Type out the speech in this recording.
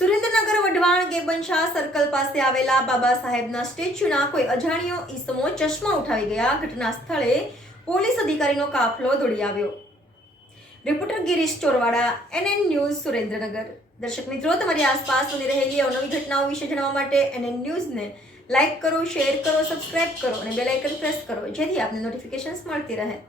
Surendranagar Wadhwan ગેબનશાહ circle પાસે આવેલા બાબા સાહેબના સ્ટેચ્યુના કોઈ અજાણ્યો ઈસમો ચશ્મા ઉઠાવી ગયા. ઘટના સ્થળે પોલીસ અધિકારીનો કાફલો દોડી આવ્યો. Reporter Girish Chorwada, NN news, Surendranagar. દર્શક મિત્રો, તમારી આસપાસ બની રહેલી અવનવી ઘટનાઓ વિશે જાણવા માટે NN ન્યૂઝને લાઇક કરો, શેર કરો, સબસ્ક્રાઇબ કરો અને બેલ આઇકન પ્રેસ કરો, જેથી આપને નોટિફિકેશન્સ મળતી રહે.